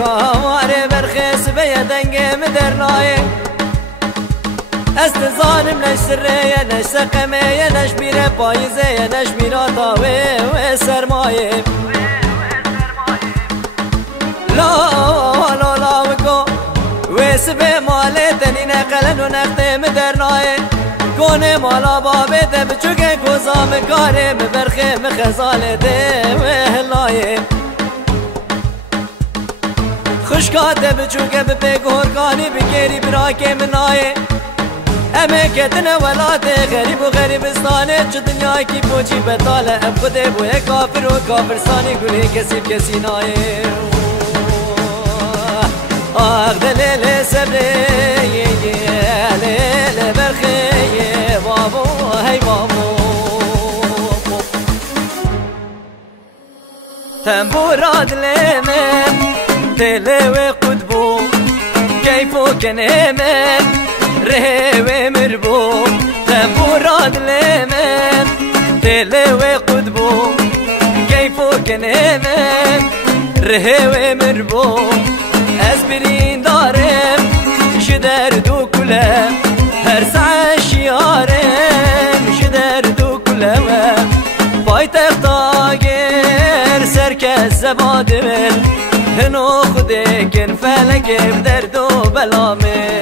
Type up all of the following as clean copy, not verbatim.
کاماره برخیس به دنگم در نایه است ظالم نش سره نش سقمه نش میره پاییزه نش میرا تاوه و سرمایه لا لا لا وکو ویس به ماله تنی نقلن و نختم در نایه کنه مالا بابه ده بچوکه گزام کاره مبرخه مخزاله ده وهلایه خشکاته بچوکه بپیگورکانی بگیری براکه منایه امه کتنه ولاته غریب و غریبستانه چه دنیای کی پوچی بتاله اب خده بوی کافر و کافرستانی گلی کسی کسی نایه آخ دلیل سبره لیل برخه بابو هی بابو تنبورات لیمن تلو قدبو كيفو كنيمن رهوي مربو تنبورات ليمن تلو قدبو كيفو كنيمن رهوي مربو اسبرين دارم شدر دو كلام هر ساعة شيارم شدر دو كلام بايتك طاقر سركز زبادمل هنو خودكن فلك بدرد و بلامه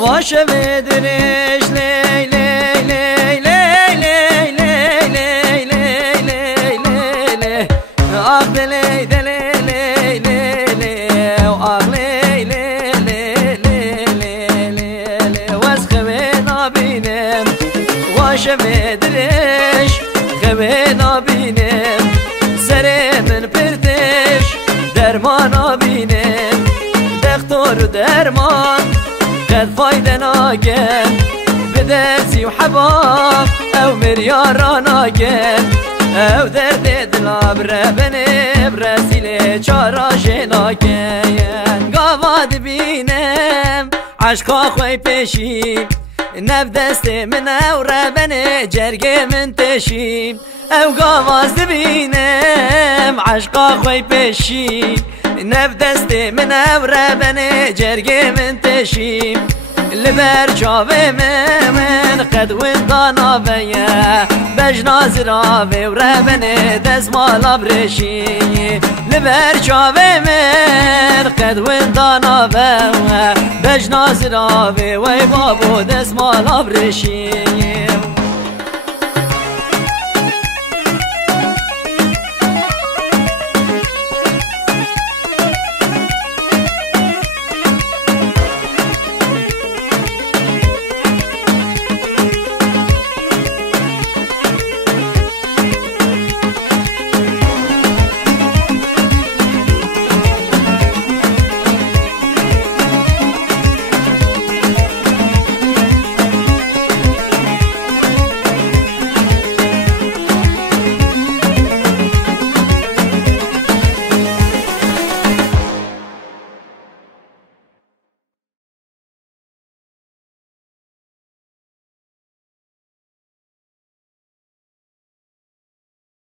واشه بدرش لی لی لی لی لی لی لی لی لی لی لی آخ دلی دلی لی لی لی آخ لی لی لی لی لی لی لی واس خوی نبینم واشه بدرش خوی نبینم سر من پرتش درمان نبینم دکتر درمان قد فايدة ناقل بدرسي وحباب او مريار ناقل او درد دلاب ربني براسي لي چاراش ناقل قواد بينم عشقا خوي بشي نف دست من او ربني جرق من تشي او قواز بينم عشقا خوي بشي نف دست من او ربني جرق من تشيم لبر جاوه من قد وندانا بيا بجناز راوه و ربني دست مالا برشي لبر جاوه من قد وندانا بيا بجناز راوه و بابو دست مالا برشي